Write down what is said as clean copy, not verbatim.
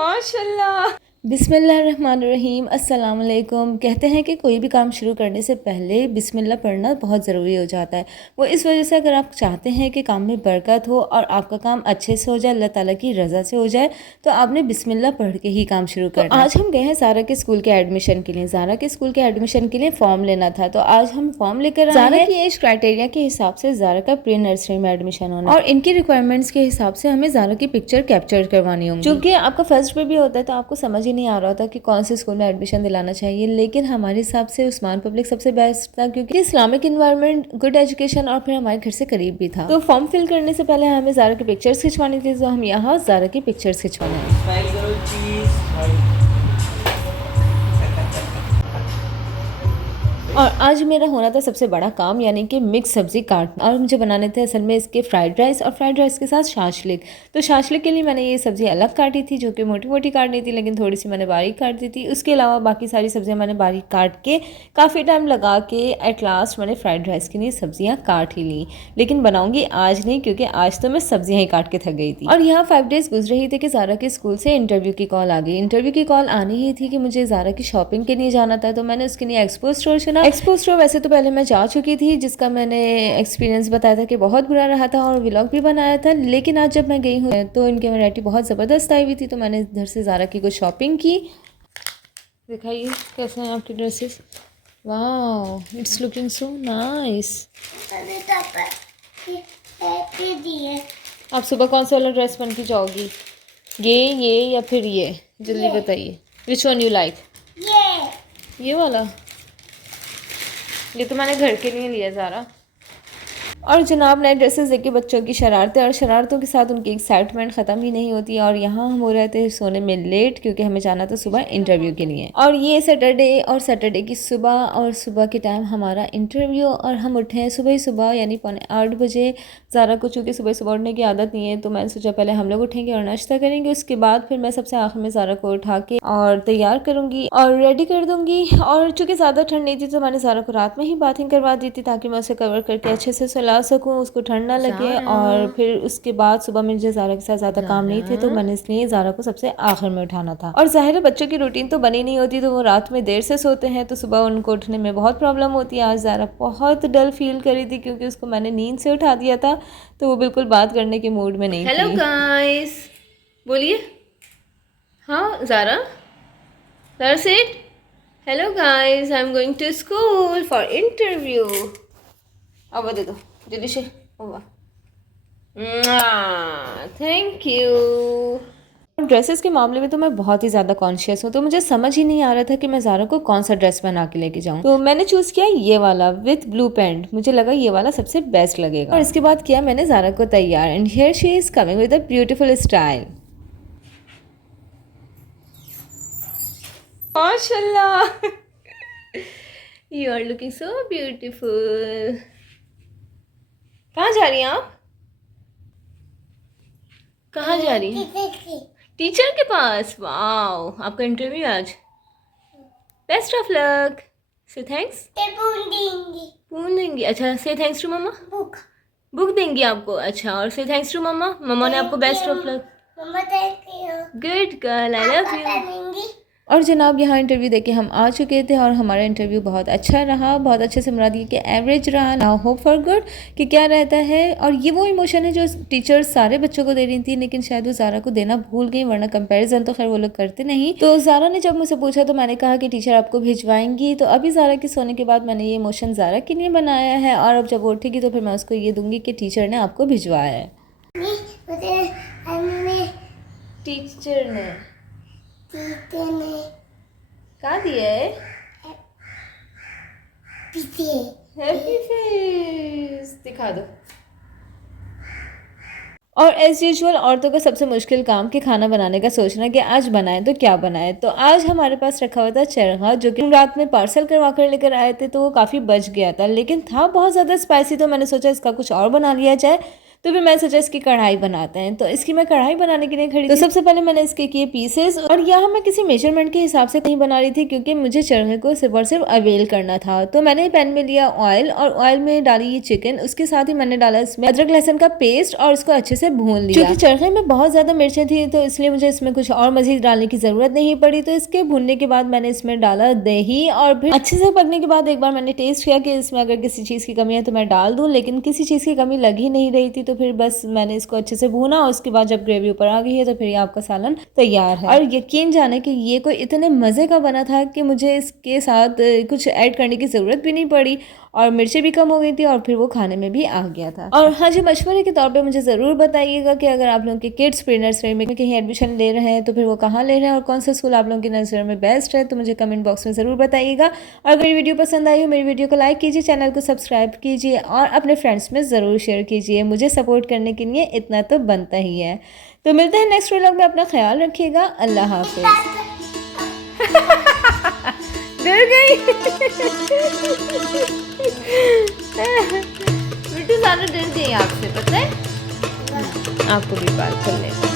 माशाल्लाह। बिस्मिल्लाहिर्रहमानिर्रहीम। अस्सलाम वालेकुम। कहते हैं कि कोई भी काम शुरू करने से पहले बिस्मिल्लाह पढ़ना बहुत ज़रूरी हो जाता है। वो इस वजह से अगर आप चाहते हैं कि काम में बरकत हो और आपका काम अच्छे से हो जाए, अल्लाह ताला की रज़ा से हो जाए, तो आपने बिस्मिल्लाह पढ़ के ही काम शुरू करना है। आज हम गए हैं ज़ारा के स्कूल के एडमिशन के लिए। ज़ारा के स्कूल के एडमिशन के लिए फ़ॉर्म लेना था, तो आज हम फॉर्म लेकर आए हैं। ज़ारा की एज क्राइटेरिया के हिसाब से ज़ारा का प्री नर्सरी में एडमिशन होना और इनकी रिक्वायरमेंट्स के हिसाब से हमें ज़ारा की पिक्चर कैप्चर करवानी होगी। चूँकि आपका फर्स्ट पे भी होता है तो आपको समझ ही नहीं आ रहा था कि कौन से स्कूल में एडमिशन दिलाना चाहिए, लेकिन हमारे हिसाब से उस्मान पब्लिक सबसे बेस्ट था क्योंकि इस्लामिक इन्वायरमेंट, गुड एजुकेशन और फिर हमारे घर से करीब भी था। तो फॉर्म फिल करने से पहले हमें ज़ारा की पिक्चर्स खिंचवानी थी, तो हम यहाँ ज़ारा की पिक्चर्स खिंचवाने हैं। और आज मेरा होना था सबसे बड़ा काम, यानी कि मिक्स सब्ज़ी काटना, और मुझे बनाने थे असल में इसके फ्राइड राइस और फ्राइड राइस के साथ शाशलिक। तो शाशलिक के लिए मैंने ये सब्ज़ी अलग काटी थी, जो कि मोटी मोटी काटनी थी, लेकिन थोड़ी सी मैंने बारीक काट दी थी। उसके अलावा बाकी सारी सब्ज़ियाँ मैंने बारीक काट के काफ़ी टाइम लगा के एट लास्ट मैंने फ्राइड राइस के लिए सब्ज़ियाँ काट ही ली। लेकिन बनाऊँगी आज नहीं, क्योंकि आज तो मैं सब्ज़ियाँ ही काट के थक गई थी। और यहाँ 5 डेज़ गुजरे ही थे कि ज़ारा के स्कूल से इंटरव्यू की कॉल आ गई। इंटरव्यू की कॉल आनी ही थी कि मुझे ज़ारा की शॉपिंग के लिए जाना था, तो मैंने उसके लिए एक्सपो स्टोर चुना। एक्सपो स्टोर वैसे तो पहले मैं जा चुकी थी, जिसका मैंने एक्सपीरियंस बताया था कि बहुत बुरा रहा था और व्लॉग भी बनाया था, लेकिन आज जब मैं गई हूँ तो इनकी वैरायटी बहुत ज़बरदस्त आई हुई थी, तो मैंने इधर से ज़ारा की कुछ शॉपिंग की। दिखाइए कैसे हैं आपकी ड्रेसेस। वाह, इट्स लुकिंग सो नाइस। आप सुबह कौन सा वाला ड्रेस पहन के जाओगी? ये या फिर ये? जल्दी बताइए, विच वन यू लाइक? ये वाला। ये तो मैंने घर के लिए लिया ज़ारा। और जनाब नए ड्रेसेस देख के बच्चों की शरारतें, और शरारतों के साथ उनकी एक्साइटमेंट ख़त्म ही नहीं होती। और यहाँ हम हो रहे थे सोने में लेट, क्योंकि हमें जाना था सुबह इंटरव्यू के लिए। और ये सैटरडे की सुबह, और सुबह के टाइम हमारा इंटरव्यू, और हम उठे हैं सुबह ही सुबह, यानी 7:45 बजे। ज़ारा को चूँकि सुबह सुबह उठने की आदत नहीं है, तो मैंने सोचा पहले हम लोग उठेंगे और नाश्ता करेंगे, उसके बाद फिर मैं सबसे आखिर में ज़ारा को उठा के और तैयार करूँगी और रेडी कर दूँगी। और चूँकि ज़्यादा ठंड नहीं थी, तो मैंने ज़ारा को रात में ही बाथिंग करवा दी थी, ताकि मैं उसे कवर करके अच्छे से सुला सकूं, उसको ठंड ना लगे। और फिर उसके बाद सुबह में मुझे ज़ारा के साथ ज़्यादा काम नहीं थे, तो मैंने इसलिए ज़ारा को सबसे आखिर में उठाना था। और ज़ाहिर है बच्चों की रूटीन तो बनी नहीं होती, तो वो रात में देर से सोते हैं, तो सुबह उनको उठने में बहुत प्रॉब्लम होती है। आज ज़ारा बहुत डल फील करी थी, क्योंकि उसको मैंने नींद से उठा दिया था, तो वो बिल्कुल बात करने के मूड में नहीं थी। हेलो गाइस, बोलिए। हाँ Zara, Zara said hello guys, I am going to school for interview. अब दे दो जल्दी से। Thank you. ड्रेसेस के मामले में तो मैं बहुत ही ज़्यादा कॉन्शियस हूँ, तो मुझे समझ ही नहीं आ रहा था कि मैं ज़ारा को कौन सा ड्रेस बना के लेके जाऊँ। तो मैंने चूज़ किया ये वाला विथ ब्लू पैंट। मुझे लगा ये वाला सबसे बेस्ट लगेगा। और इसके बाद किया मैंने ज़ारा को तैयार, and here she is coming with a beautiful style. माशाल्लाह, you are looking so beautiful. कहाँ जा रही हैं आप? कहाँ जा रही हैं? टीचर के पास। वाओ, आपका इंटरव्यू आज। Best of luck. से थैंक्स। पून देंगी। अच्छा, से थैंक्स टू मम्मा। बुक देंगी आपको। अच्छा, और से थैंक्स टू मम्मा। मम्मा ने आपको best of luck. Good girl, I love you. और जनाब यहाँ इंटरव्यू देके हम आ चुके थे, और हमारा इंटरव्यू बहुत अच्छा रहा। बहुत अच्छे से मुराद ये कि एवरेज रहा। नाउ होप फॉर गुड कि क्या रहता है। और ये वो इमोशन है जो टीचर्स सारे बच्चों को दे रही थी, लेकिन शायद वो ज़ारा को देना भूल गई, वरना कंपैरिजन तो खैर वो लोग करते नहीं। तो ज़ारा ने जब मुझसे पूछा, तो मैंने कहा कि टीचर आपको भिजवाएंगी। तो अभी ज़ारा के सोने के बाद मैंने ये इमोशन ज़ारा के लिए बनाया है, और अब जब वो उठेगी तो फिर मैं उसको ये दूंगी कि टीचर ने आपको भिजवाया है। टीचर ने कहाँ दिया है? हैप्पी फेस दिखा दो। और एज यूजुअल औरतों का सबसे मुश्किल काम कि खाना बनाने का सोचना कि आज बनाएं तो क्या बनाएं। तो आज हमारे पास रखा हुआ था चरखा, जो कि रात में पार्सल करवा कर लेकर आए थे, तो वो काफ़ी बच गया था, लेकिन था बहुत ज़्यादा स्पाइसी, तो मैंने सोचा इसका कुछ और बना लिया जाए। तो फिर मैं सोचा इसकी कढ़ाई बनाते हैं। तो इसकी मैं कढ़ाई बनाने के लिए खड़ी तो सबसे पहले मैंने इसके किए पीसेस, और यहाँ मैं किसी मेजरमेंट के हिसाब से नहीं बना रही थी क्योंकि मुझे चरखे को सिर्फ और सिर्फ अवेल करना था। तो मैंने पैन में लिया ऑयल, और ऑयल में डाली ये चिकन, उसके साथ ही मैंने डाला इसमें अदरक लहसुन का पेस्ट और उसको अच्छे से भून लिया। क्योंकि चरखे में बहुत ज्यादा मिर्चें थी तो इसलिए मुझे इसमें कुछ और मजीद डालने की जरूरत नहीं पड़ी। तो इसके भूनने के बाद मैंने इसमें डाला दही, और फिर अच्छे से पकने के बाद एक बार मैंने टेस्ट किया कि इसमें अगर किसी चीज़ की कमी है तो मैं डाल दूं, लेकिन किसी चीज़ की कमी लग ही नहीं रही थी। तो फिर बस मैंने इसको अच्छे से भूना, और उसके बाद जब ग्रेवी ऊपर आ गई है तो फिर ये आपका सालन तैयार है। और यकीन जाने कि ये कोई इतने मज़े का बना था कि मुझे इसके साथ कुछ ऐड करने की ज़रूरत भी नहीं पड़ी, और मिर्चें भी कम हो गई थी, और फिर वो खाने में भी आ गया था। और हाँ जी, मशवरे के तौर पे मुझे ज़रूर बताइएगा कि अगर आप लोगों के किड्स प्री नर्सरी में कहीं एडमिशन ले रहे हैं तो फिर वो कहाँ ले रहे हैं, और कौन सा स्कूल आप लोगों की नर्सरी में बेस्ट है, तो मुझे कमेंट बॉक्स में ज़रूर बताइएगा। और अगर ये वीडियो पसंद आई हो, मेरी वीडियो को लाइक कीजिए, चैनल को सब्सक्राइब कीजिए, और अपने फ्रेंड्स में ज़रूर शेयर कीजिए। मुझे सपोर्ट करने के लिए इतना तो बनता ही है। तो मिलते हैं नेक्स्ट व्लॉग में, अपना ख्याल रखिएगा। अल्लाह हाफिज़। डर गई बेटी, ज़्यादा डर गई आपसे, पता है? आपको भी बात कर लेना।